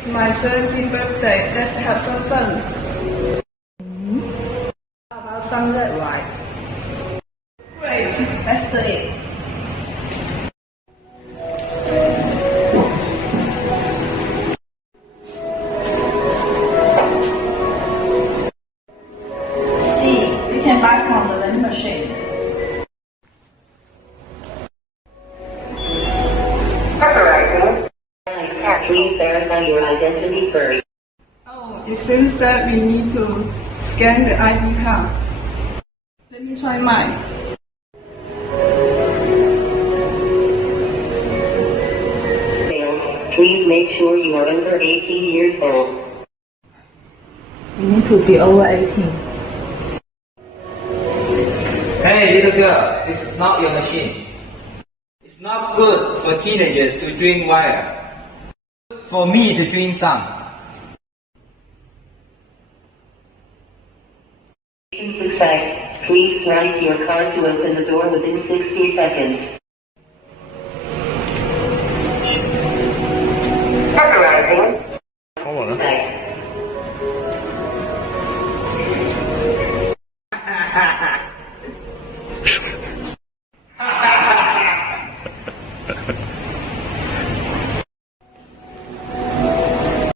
It's my 17th birthday. Let's have some fun. How about some red light? Great, let's do it. See, we can buy from the vending machine. Please verify your identity first. Oh, it seems that we need to scan the ID card. Let me try mine. Please make sure you are over 18 years old. You need to be over 18. Hey, little girl, this is not your machine. It's not good for teenagers to drink water. For me to drink some. Success. Please swipe your card to open the door within 60 seconds.